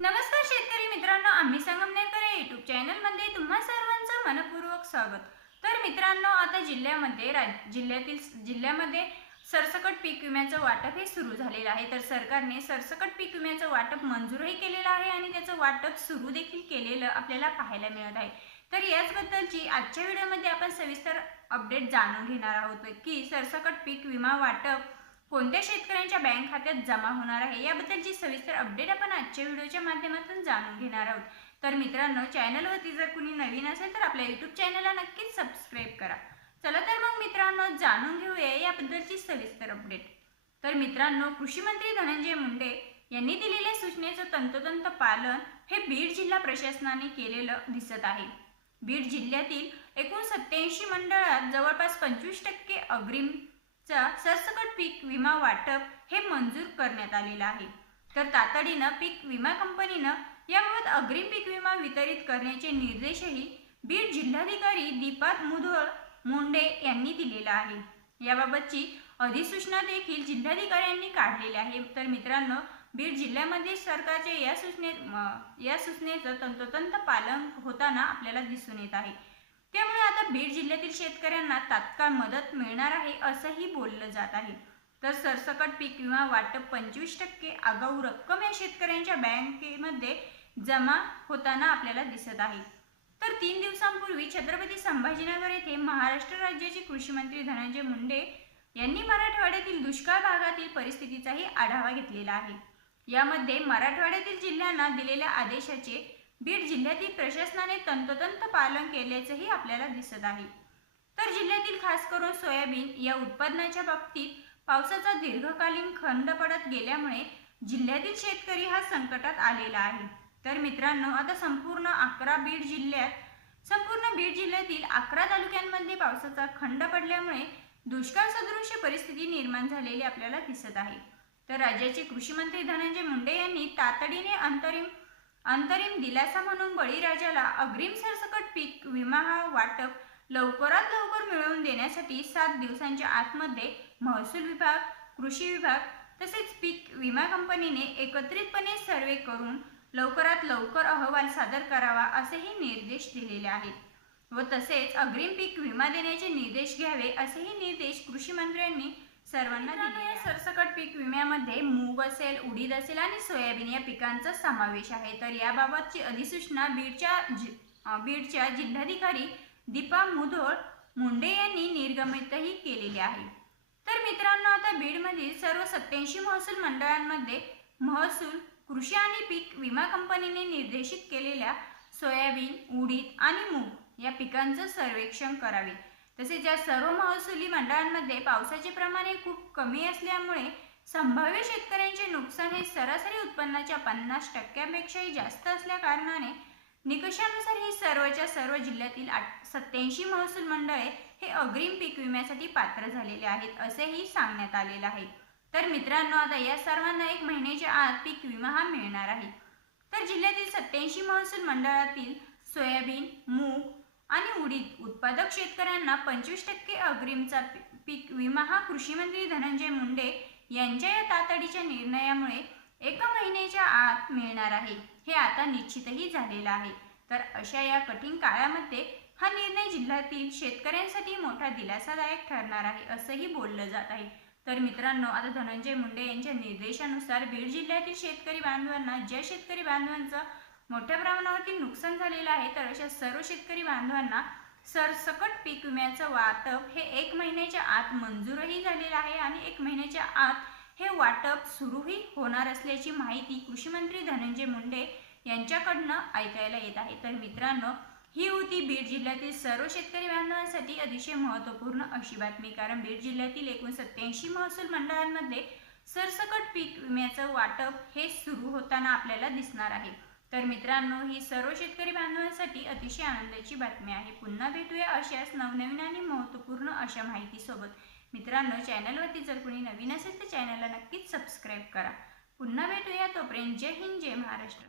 नमस्कार शेतकरी मित्रांनो आम्ही संगमनेरकर या युट्यूब चॅनलमध्ये तुम्हा सर्वांचं मनपूर्वक स्वागत. तर मित्रांनो आता जिल्ह्यामध्ये राज जिल्ह्यातील जिल्ह्यामध्ये सरसकट पीक विम्याचं वाटप हे सुरू झालेलं आहे. तर सरकारने सरसकट पीक विम्याचं वाटप मंजूरही केलेलं आहे आणि त्याचं वाटप सुरू देखील केलेलं आपल्याला पाहायला मिळत आहे. तर याचबद्दलची आजच्या व्हिडिओमध्ये आपण सविस्तर अपडेट जाणून घेणार आहोत की सरसकट पीक विमा वाटप कोणत्या शेतकऱ्यांच्या बँक खात्यात जमा होणार आहे याबद्दलची सविस्तर अपडेट आपण आजच्या व्हिडिओच्या माध्यमातून जाणून घेणार आहोत. तर मित्रांनो चॅनलवरती जर कुणी नवीन असेल तर आपल्या युट्यूब चॅनलला नक्कीच सबस्क्राईब करा. चला तर मग मित्रांनो जाणून घेऊया याबद्दलची सविस्तर अपडेट तर मित्रांनो कृषी मंत्री धनंजय मुंडे यांनी दिलेल्या सूचनेचं तंतोतंत पालन हे बीड जिल्हा प्रशासनाने केलेलं दिसत आहे. बीड जिल्ह्यातील एकूण सत्याऐंशी मंडळात जवळपास पंचवीस टक्के अग्रिम चा सरसकट पीक विमा वाटप हे मंजूर करण्यात आलेलं आहे. तर तातडीनं पीक विमा कंपनीनं याबाबत अग्रिम पीक विमा वितरित करण्याचे निर्देशही बीड जिल्हाधिकारी दीपात मुधोळ मुंडे यांनी दिलेला आहे. याबाबतची अधिसूचना देखील जिल्हाधिकाऱ्यांनी काढलेली आहे. तर मित्रांनो बीड जिल्ह्यामध्ये सरकारच्या या सूचने या सूचनेचं तंतोतंत पालन होताना आपल्याला दिसून येत आहे. त्यामुळे आता बीड जिल्ह्यातील शेतकऱ्यांना तात्काळ मदत मिळणार आहे असंही बोललं जात आहे. तर सरसकट पीक विमा वाटप पंचवीस टक्के आगाऊ रक्कम या शेतकऱ्यांच्या बँकेमध्ये जमा होताना आपल्याला दिसत आहे. तर तीन दिवसांपूर्वी छत्रपती संभाजीनगर येथे महाराष्ट्र राज्याचे कृषी मंत्री धनंजय मुंडे यांनी मराठवाड्यातील दुष्काळ भागातील परिस्थितीचाही आढावा घेतलेला आहे. यामध्ये मराठवाड्यातील जिल्ह्यांना दिलेल्या आदेशाचे बीड जिल्ह्यातील प्रशासनाने तंतोतंत पालन केल्याचंही आपल्याला दिसत आहे. तर जिल्ह्यातील खास करून सोयाबीन या उत्पादनाच्या बाबतीत पावसाचा दीर्घकालीन खंड पडत गेल्यामुळे जिल्ह्यातील शेतकरी हा संकटात आलेला आहे. तर मित्रांनो आता संपूर्ण अकरा बीड जिल्ह्यात संपूर्ण बीड जिल्ह्यातील अकरा तालुक्यांमध्ये पावसाचा खंड पडल्यामुळे दुष्काळ सदृश परिस्थिती निर्माण झालेली आपल्याला दिसत आहे. तर राज्याचे कृषी मंत्री धनंजय मुंडे यांनी तातडीने अंतरिम अंतरिम दिलासा म्हणून बळीराजाला अग्रिम सरसकट पीक विमा हा वाटप लवकरात लवकर मिळवून देण्यासाठी सात दिवसांच्या आतमध्ये महसूल विभाग कृषी विभाग तसेच पीक विमा कंपनीने एकत्रितपणे सर्वे करून लवकरात लवकर अहवाल सादर करावा असेही निर्देश दिलेले आहेत व तसेच अग्रिम पीक विमा देण्याचे निर्देश घ्यावे असेही निर्देश कृषी मंत्र्यांनी सर्वांना दिले पीक विम्यामध्ये मूग असेल उडीद असेल आणि सोयाबीन या पिकांचा समावेश आहे. तर याबाबतची अधिसूचना बीडच्या जि बीडच्या जिल्हाधिकारी दीपा मुधोळ मुंडे यांनी निर्गमितही केलेली आहे. तर मित्रांनो आता बीडमधील सर्व सत्याऐंशी महसूल मंडळांमध्ये महसूल कृषी आणि पीक विमा कंपनीने निर्देशित केलेल्या सोयाबीन उडीद आणि मूग या पिकांचं सर्वेक्षण करावे. तसेच या सर्व महसुली मंडळांमध्ये पावसाचे प्रमाण हे खूप कमी असल्यामुळे संभाव्य शेतकऱ्यांचे नुकसान हे सरासरी उत्पन्नाच्या पन्नास टक्क्यांपेक्षाही जास्त असल्या कारणाने निकषानुसार ही सर्वच्या सर्व जिल्ह्यातील आठ सत्याऐंशी महसूल मंडळे हे अग्रिम पीक विम्यासाठी पात्र झालेले आहेत असेही सांगण्यात आलेलं आहे. तर मित्रांनो आता या सर्वांना एक महिन्याच्या आत पीक विमा हा मिळणार आहे. तर जिल्ह्यातील सत्याऐंशी महसूल मंडळातील सोयाबीन मूग आणि उडीद उत्पादक शेतकऱ्यांना पंचवीस टक्के अग्रिमचा पीक विमा हा कृषी मंत्री धनंजय मुंडे यांच्या या तातडीच्या निर्णयामुळे एका महिन्याच्या आत मिळणार आहे. हे आता निश्चितही झालेलं आहे. तर अशा या कठीण काळामध्ये हा निर्णय जिल्ह्यातील शेतकऱ्यांसाठी मोठा दिलासादायक ठरणार आहे असंही बोललं जात आहे. तर मित्रांनो आता धनंजय मुंडे यांच्या निर्देशानुसार बीड जिल्ह्यातील शेतकरी बांधवांना ज्या शेतकरी बांधवांचं मोठ्या प्रमाणावरती नुकसान झालेलं आहे तर अशा सर्व शेतकरी बांधवांना सरसकट पीक विम्याचं वाटप हे एक महिन्याच्या आत मंजूरही झालेलं आहे आणि एक महिन्याच्या आत हे वाटप सुरूही होणार असल्याची माहिती कृषी मंत्री धनंजय मुंडे यांच्याकडनं ऐकायला येत आहे. तर मित्रांनो ही होती बीड जिल्ह्यातील सर्व शेतकरी बांधवांसाठी अतिशय महत्त्वपूर्ण अशी बातमी. कारण बीड जिल्ह्यातील एकूण सत्याऐंशी महसूल मंडळांमध्ये सरसकट पीक विम्याचं वाटप हे सुरू होताना आपल्याला दिसणार आहे. तर मित्रांनो ही सर्व शेतकरी बांधवांसाठी अतिशय आनंदाची बातमी आहे. पुन्हा भेटूया अशाच नवनवीन आणि महत्त्वपूर्ण अशा माहितीसोबत. मित्रांनो चॅनलवरती जर कोणी नवीन असेल तर चॅनलला नक्कीच सबस्क्राईब करा. पुन्हा भेटूया तोपर्यंत जय हिंद जय महाराष्ट्र.